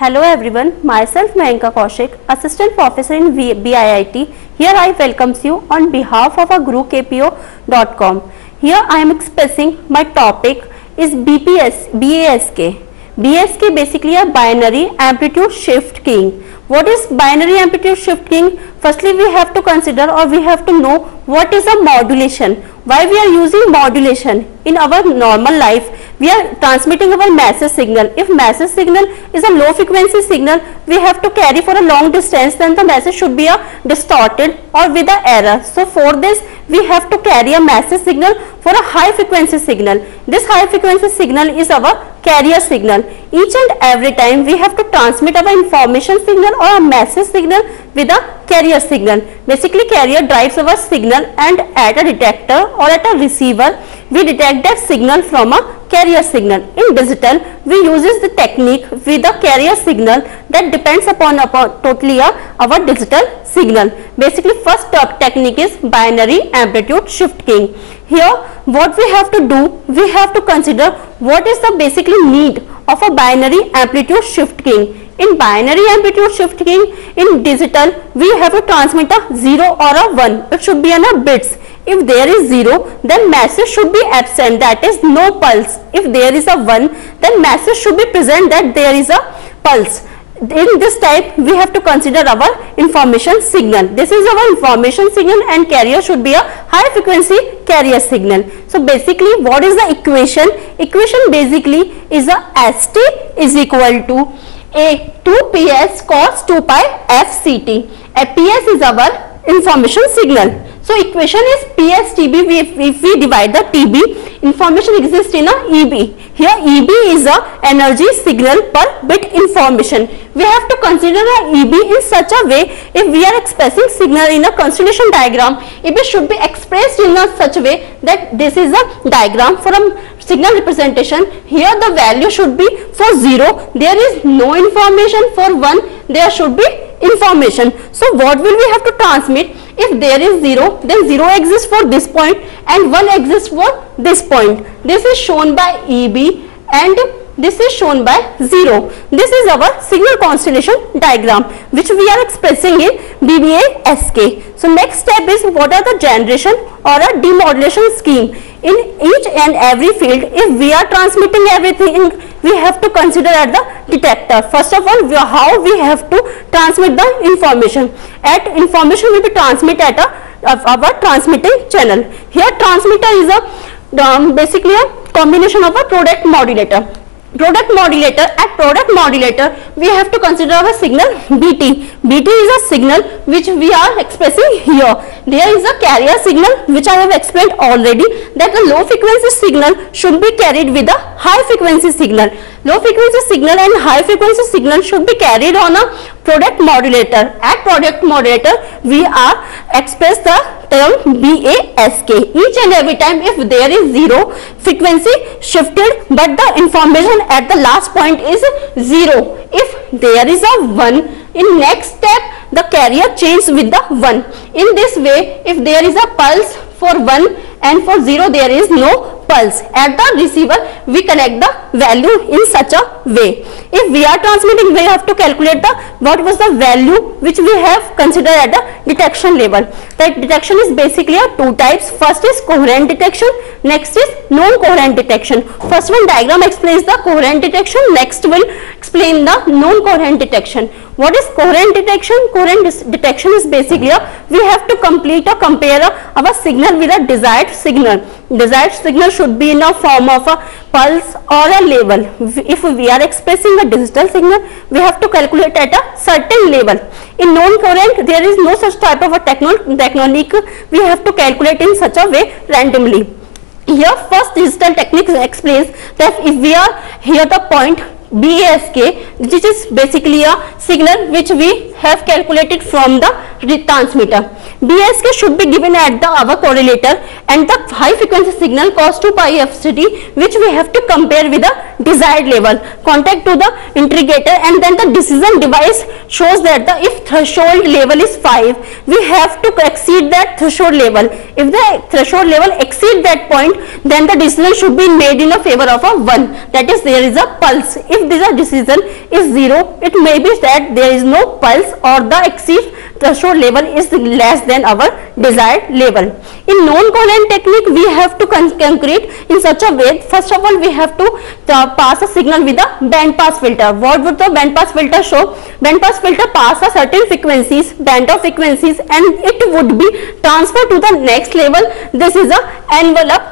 Hello everyone, myself Mayanka Kaushik, Assistant Professor in BIIT. Here I welcomes you on behalf of our GuruKPO.com. Here I am expressing my topic is BASK. BASK basically a binary amplitude shift keying. What is binary amplitude shift keying? Firstly, we have to consider or we have to know what is a modulation. Why we are using modulation? In our normal life, we are transmitting our message signal. If message signal is a low frequency signal, we have to carry for a long distance, then the message should be distorted or with an error. So for this, we have to carry a message signal for a high frequency signal. This high frequency signal is our carrier signal. Each and every time we have to transmit our information signal or a message signal with a carrier signal. Basically, carrier drives our signal, and at a detector or at a receiver, we detect that signal from a carrier signal. In digital, we uses the technique with a carrier signal that depends upon totally our digital signal. Basically, first technique is binary amplitude shift keying. Here, what we have to do, we have to consider what is the basically need of a binary amplitude shift keying. In binary amplitude shift keying, in digital, we have to transmit a 0 or a 1. It should be in a bits. If there is 0, then message should be absent, that is no pulse. If there is a 1, then message should be present, that there is a pulse. In this type, we have to consider our information signal. This is our information signal, and carrier should be a high frequency carrier signal. So basically, what is the equation? Equation basically is a ST is equal to a 2ps cos 2 pi fct. A ps is our information signal. So equation is ps TB. If we divide the TB, information exists in a EB. Here EB is a energy signal per bit information. We have to consider a EB in such a way, if we are expressing signal in a constellation diagram, EB should be expressed in a such a way that this is a diagram for a signal representation. Here the value should be for 0, there is no information. For 1, there should be information. So what will we have to transmit? If there is 0, then 0 exists for this point and 1 exists for this point. This is shown by EB and this is shown by 0. This is our signal constellation diagram which we are expressing in BASK. So next step is what are the generation or a demodulation scheme. In each and every field, if we are transmitting everything, we have to consider at the detector. First of all, how we have to transmit the information. At information will be transmitted at our transmitting channel. Here transmitter is a basically a combination of a product modulator. Product modulator, at product modulator we have to consider our signal BT. BT is a signal which we are expressing here. There is a carrier signal which I have explained already, that the low frequency signal should be carried with a high frequency signal. Low frequency signal and high frequency signal should be carried on a product modulator. At product modulator we are express the term BASK. Each and every time if there is 0, frequency shifted but the information at the last point is 0. If there is a 1, in next step the carrier changes with the 1. In this way, if there is a pulse for 1 and for 0 there is no pulse, at the receiver we connect the value in such a way. If we are transmitting, we have to calculate the what was the value which we have considered at the detection level. The detection is basically two types. First is coherent detection, next is non-coherent detection. First one diagram explains the coherent detection, next will explain the non-coherent detection. What is coherent detection? Coherent detection is basically we have to complete or compare our signal with a desired signal. Desired signal should be in a form of a pulse or a level. If we are expressing a digital signal, we have to calculate at a certain level. In non-coherent, there is no such type of a technique. We have to calculate in such a way randomly. Here first digital technique explains that if we are here the point BASK, which is basically a signal which we have calculated from the transmitter. BASK should be given at the our correlator and the high frequency signal cos 2 pi fct, which we have to compare with the desired level. Contact to the integrator and then the decision device shows that the if threshold level is 5, we have to exceed that threshold level. If the threshold level exceed that point, then the decision should be made in a favor of a 1. That is, there is a pulse. If this decision is 0, it may be that there is no pulse or the exceed threshold level is less than our desired level. In non-coherent technique, we have to concrete in such a way. First of all, we have to pass a signal with a band pass filter. What would the band pass filter show? Band pass filter pass a certain frequencies, band of frequencies, and it would be transferred to the next level. This is a envelope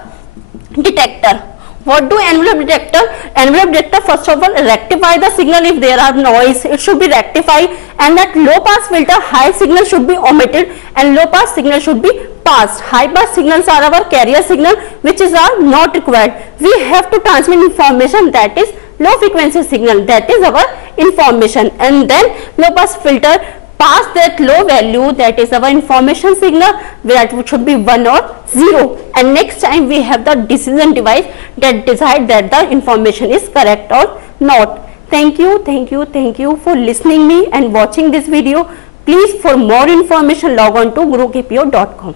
detector. What do envelope detector? Envelope detector first of all rectify the signal if there are noise. It should be rectified, and that low pass filter high signal should be omitted and low pass signal should be passed. High pass signals are our carrier signal which is not required. We have to transmit information, that is low frequency signal, that is our information, and then low pass filter pass that low value, that is our information signal, that should be 1 or 0, and next time we have the decision device that decide that the information is correct or not. Thank you for listening me and watching this video. Please, for more information log on to gurukpo.com.